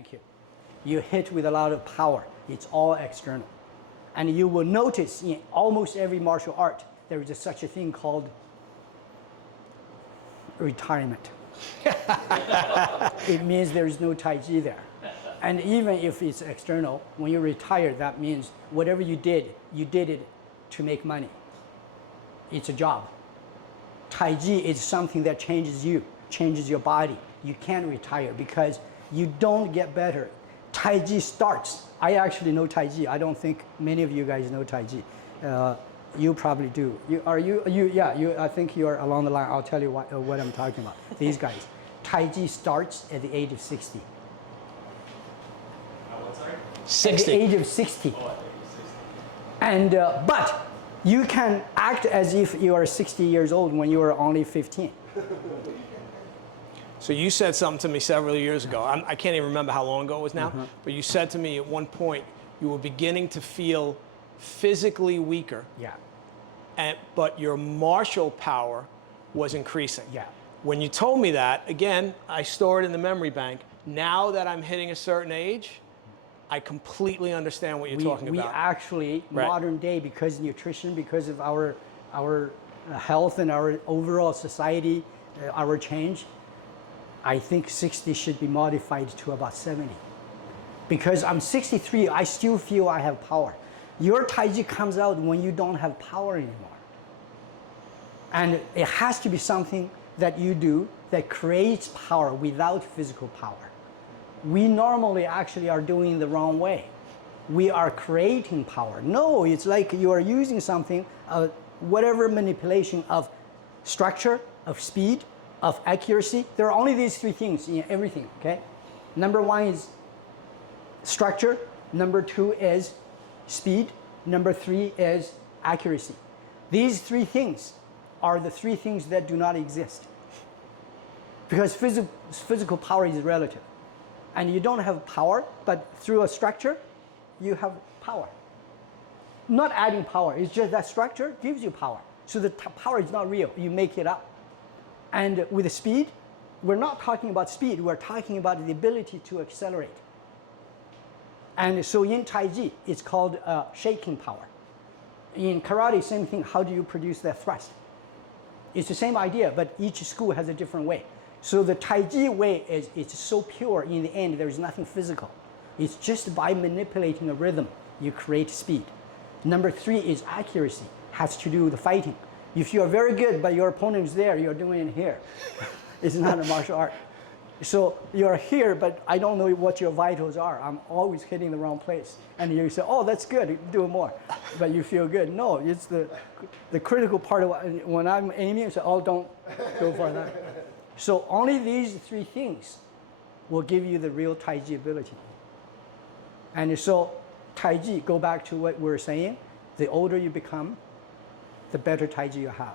Thank you. You hit with a lot of power. It's all external. And you will notice in almost every martial art, there is such a thing called retirement. It means there is no Taiji there. And even if it's external, when you retire, that means whatever you did it to make money. It's a job. Taiji is something that changes you, changes your body. You can't retire because you don't get better. Taiji Starts. I actually know Taiji. I don't think many of you guys know Taiji. You probably do. I think you're along the line. I'll tell you what I'm talking about. These guys. Taiji starts at the age of 60. What, sorry? 60. At the age of 60. Oh, I think he's 60. And, but you can act as if you are 60 years old when you are only 15. So you said something to me several years ago. I can't even remember how long ago it was now, but you said to me at one point you were beginning to feel physically weaker. Yeah. But your martial power was increasing. Yeah. When you told me that, again, I store it in the memory bank. Now that I'm hitting a certain age, I completely understand what you're talking about. We actually, right. Modern day, because nutrition, because of our health and our overall society, our change, I think 60 should be modified to about 70. Because I'm 63, I still feel I have power. Your Taiji comes out when you don't have power anymore. And it has to be something that you do that creates power without physical power. We normally actually are doing the wrong way. We are creating power. No, it's like you are using something, whatever manipulation of structure, of speed, of accuracy. There are only these three things in everything, okay? Number one is structure. Number two is speed. Number three is accuracy. These three things are the three things that do not exist. Because physical power is relative. And you don't have power, but through a structure, you have power. Not adding power, it's just that structure gives you power. So the power is not real, you make it up. And with the speed, we're not talking about speed, we're talking about the ability to accelerate. And so in Taiji, it's called shaking power. In karate, same thing, how do you produce that thrust? It's the same idea, but each school has a different way. So the Taiji way it's so pure, in the end, there's nothing physical. It's just by manipulating a rhythm, you create speed. Number three is accuracy, has to do with the fighting. If you are very good, but your opponent is there, you're doing it here. It's not a martial art. So you're here, but I don't know what your vitals are. I'm always hitting the wrong place. And you say, oh, that's good, do more. But you feel good. No, it's the critical part of when I'm aiming, I say, oh, don't go for that. So only these three things will give you the real Taiji ability. And so Taiji, go back to what we were saying, the older you become, the better Taiji you have.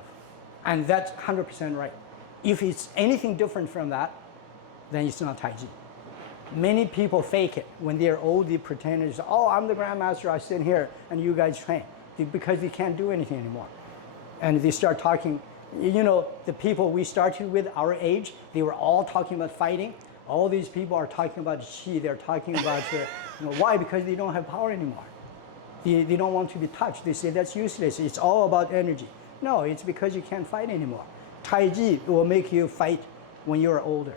And that's 100% right. If it's anything different from that, then it's not Taiji. Many people fake it. When they're old, they pretend it's, oh, I'm the grandmaster, I sit here, and you guys train. Because they can't do anything anymore. And they start talking, you know, the people we started with, our age, they were all talking about fighting. All these people are talking about qi, they're talking about, why? Because they don't have power anymore. They don't want to be touched. They say that's useless, it's all about energy. No, it's because you can't fight anymore. Taiji will make you fight when you're older.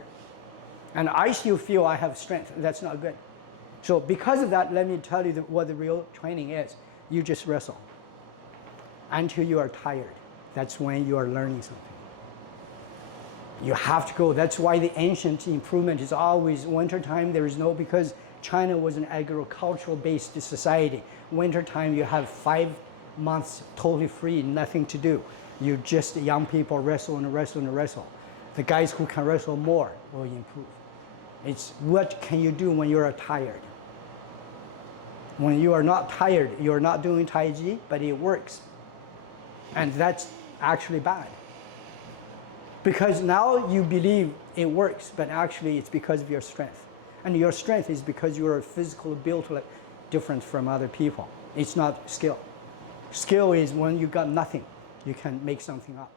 And I still feel I have strength, that's not good. So because of that, let me tell you what the real training is. You just wrestle until you are tired. That's when you are learning something. You have to go. That's why the ancient improvement is always wintertime. There is no, because China was an agricultural-based society. Wintertime, you have 5 months totally free, nothing to do. You just, young people wrestle and wrestle and wrestle. The guys who can wrestle more will improve. It's what can you do when you're tired. When you are not tired, you're not doing Taiji, but it works. And that's actually bad. Because now you believe it works, but actually it's because of your strength. And your strength is because you're physically built different from other people. It's not skill. Skill is when you got nothing, you can make something up.